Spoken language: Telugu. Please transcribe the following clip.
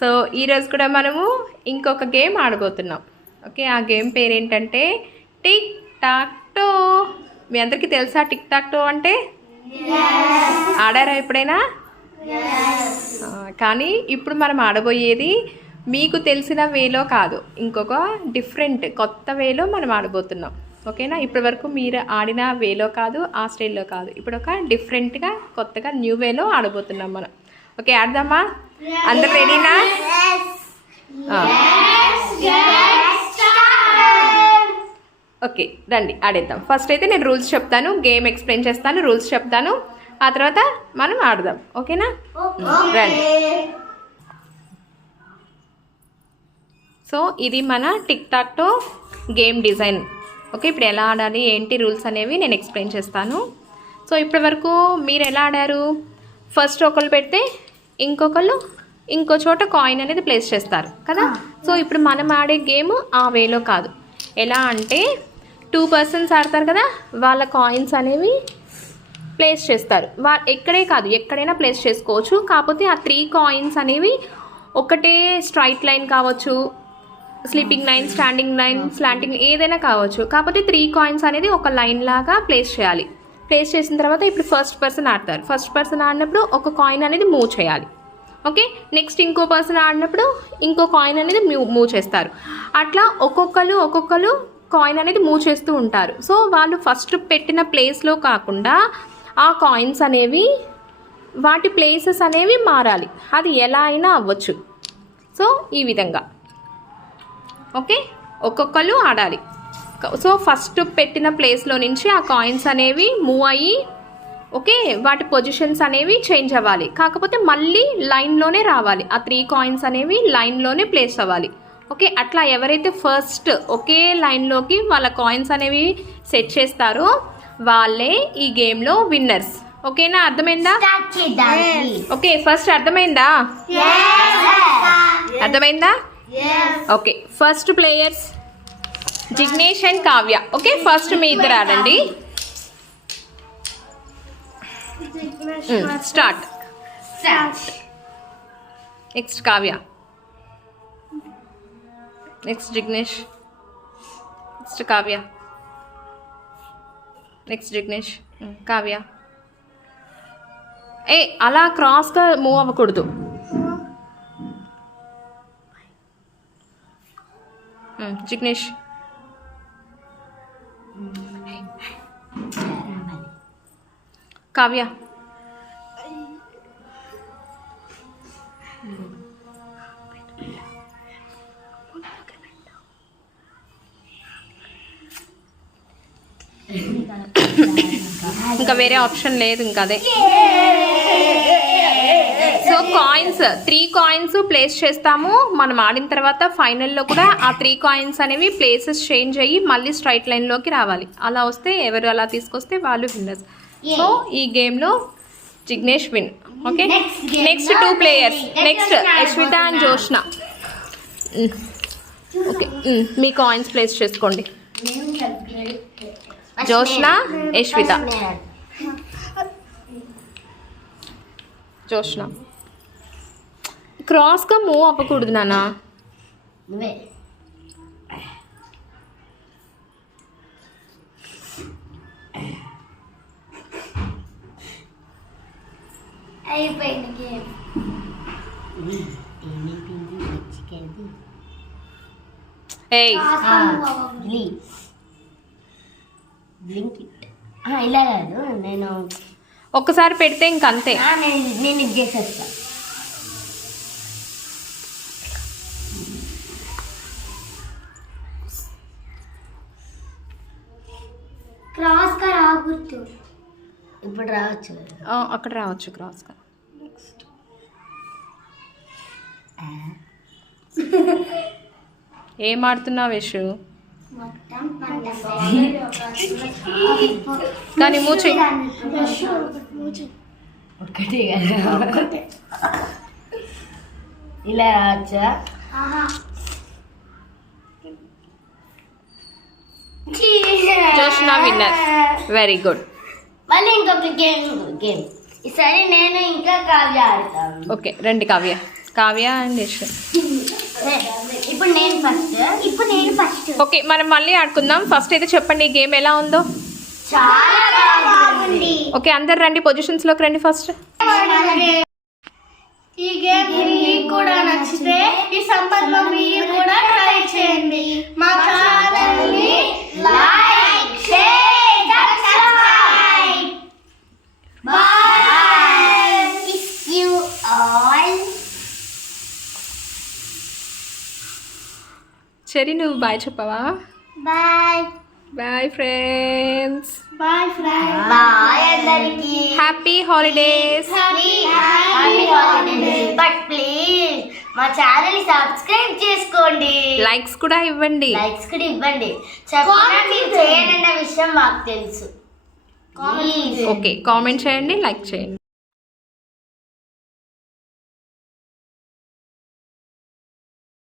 సో ఈరోజు కూడా మనము ఇంకొక గేమ్ ఆడబోతున్నాం. ఓకే, ఆ గేమ్ పేరు ఏంటంటే టిక్ టాక్ టో. మీ అందరికీ తెలుసా టిక్ టాక్ టో అంటే? ఆడారా ఎప్పుడైనా? కానీ ఇప్పుడు మనం ఆడబోయేది మీకు తెలిసిన వేలో కాదు, ఇంకొక డిఫరెంట్ కొత్త వేలో మనం ఆడబోతున్నాం. ఓకేనా? ఇప్పటి వరకు మీరు ఆడిన వేలో కాదు, ఆ స్టైల్లో కాదు, ఇప్పుడు ఒక డిఫరెంట్గా కొత్తగా న్యూ వేలో ఆడబోతున్నాం మనం. ఓకే, ఆడదామా? అందరు రెడీనా? ఓకే, రండి ఆడేద్దాం. ఫస్ట్ అయితే నేను రూల్స్ చెప్తాను, గేమ్ ఎక్స్ప్లెయిన్ చేస్తాను, రూల్స్ చెప్తాను, ఆ తర్వాత మనం ఆడదాం. ఓకేనా? రండి. సో ఇది మన tic tac toe game design. Okay, ఇప్పుడు ఎలా ఆడాలి ఏంటి రూల్స్ అనేవి నేను ఎక్స్ప్లెయిన్ చేస్తాను. సో ఇప్పటి వరకు మీరు ఎలా ఆడారు? ఫస్ట్ ఒకళ్ళు పెడితే ఇంకొకళ్ళు ఇంకో చోట కాయిన్ అనేది ప్లేస్ చేస్తారు కదా. సో ఇప్పుడు మనం ఆడే గేమ్ ఆ వేలో కాదు. ఎలా అంటే 2 పర్సన్స్ ఆడతారు కదా, వాళ్ళ కాయిన్స్ అనేవి ప్లేస్ చేస్తారు. ఎక్కడే కాదు, ఎక్కడైనా ప్లేస్ చేసుకోవచ్చు. కాకపోతే ఆ 3 కాయిన్స్ అనేవి ఒకటే స్ట్రైట్ లైన్ కావచ్చు, sleeping line, standing line, slanting ఏదైనా కావచ్చు. కాకపోతే 3 కాయిన్స్ అనేది ఒక లైన్ లాగా ప్లేస్ చేయాలి. ప్లేస్ చేసిన తర్వాత ఇప్పుడు ఫస్ట్ పర్సన్ ఆడతారు. ఫస్ట్ పర్సన్ ఆడినప్పుడు ఒక కాయిన్ అనేది మూవ్ చేయాలి. ఓకే, నెక్స్ట్ ఇంకో పర్సన్ ఆడినప్పుడు ఇంకో కాయిన్ అనేది మూవ్ చేస్తారు. అట్లా ఒక్కొక్కరు కాయిన్ అనేది మూవ్ చేస్తూ ఉంటారు. సో వాళ్ళు ఫస్ట్ పెట్టిన ప్లేస్లో కాకుండా ఆ కాయిన్స్ అనేవి వాటి ప్లేసెస్ అనేవి మారాలి. అది ఎలా అయినా అవ్వచ్చు. సో ఈ విధంగా ఓకే, ఒక్కొక్కరు ఆడాలి. సో ఫస్ట్ పెట్టిన ప్లేస్లో నుంచి ఆ కాయిన్స్ అనేవి మూవ్ అయ్యి ఓకే వాటి పొజిషన్స్ అనేవి చేంజ్ అవ్వాలి. కాకపోతే మళ్ళీ లైన్లోనే రావాలి. ఆ 3 కాయిన్స్ అనేవి లైన్లోనే ప్లేస్ అవ్వాలి. ఓకే, అట్లా ఎవరైతే ఫస్ట్ ఒకే లైన్లోకి వాళ్ళ కాయిన్స్ అనేవి సెట్ చేస్తారో వాళ్ళే ఈ గేమ్లో విన్నర్స్. ఓకేనా? అర్థమైందా? ఓకే, ఫస్ట్ అర్థమైందా? అర్థమైందా? Okay, first players Jignesh and Kavya. Okay, first మీ ఇద్దరు ఆడండి. Start. Next Kavya, next Jignesh, next Kavya, next Jignesh, Kavya. అలా క్రాస్గా మూవ్ అవ్వకూడదు. జిగ్నేష్, కావ్య, ఇంకా వేరే ఆప్షన్ లేదు, ఇంకా అదే. సో కాయిన్స్ 3 కాయిన్స్ ప్లేస్ చేస్తాము మనం ఆడిన తర్వాత. ఫైనల్లో కూడా ఆ 3 కాయిన్స్ అనేవి ప్లేసెస్ చేంజ్ అయ్యి మళ్ళీ స్ట్రైట్ లైన్లోకి రావాలి. అలా వస్తే ఎవరు అలా తీసుకొస్తే వాళ్ళు విన్నర్స్. సో ఈ గేమ్లో Jignesh win. Okay, next 2 players. Next Yashwitha and Joshna. Okay, me coins place చేసుకోండి. జోష్న, యశ్విత. జోష్న క్రాస్గా మూవ్ అవ్వకూడదు నాన్న. ఇలా కాదు, నేను ఒక్కసారి పెడితే ఇంకంతే. నేను ఇది చేసేస్తా. క్రాస్గా రాకూడదు. ఇప్పుడు రావచ్చు, అక్కడ రావచ్చు క్రాస్గా. ఏం ఆడుతున్నావు యశు? కానీ మూచి ఒకటి ఇలా రావచ్చా? జోష్న విన్నర్. Very good. మళ్ళీ ఇంకొక గేమ్ ఈసారి నేను ఇంకా కావ్య ఆడతాను. ఓకే రండి కావ్య. కావ్య అండ్ యశ్. ఇప్పుడు నేను ఫస్ట్. ఓకే, మనం మళ్ళీ ఆడుకుందాం. ఫస్ట్ అయితే చెప్పండి ఈ గేమ్ ఎలా ఉందో. చాలా బాగుంది. ఓకే, అందరు రండి, పొజిషన్స్లోకి రండి ఫస్ట్. ఈ గేమ్ మీకు కూడా నచ్చితే ఈ సమ్మర్ లో మీరు కూడా ట్రై చేయండి. మా ఛానల్ ని like, share, subscribe. Bye. Miss you all. సరే, నువ్వు బాయ్ చెప్పవా? Bye. Bye friends. Bye friends. Bye అందరికి. Happy holidays. Happy holidays. But please మా ఛానల్ ని సబ్స్క్రైబ్ చేసుకోండి. లైక్స్ కూడా ఇవ్వండి. లైక్స్ కూడా ఇవ్వండి. చెప్పినా మీరు చేయనన్న విషయం మాకు తెలుసు. ఓకే, కామెంట్ చేయండి, లైక్ చేయండి.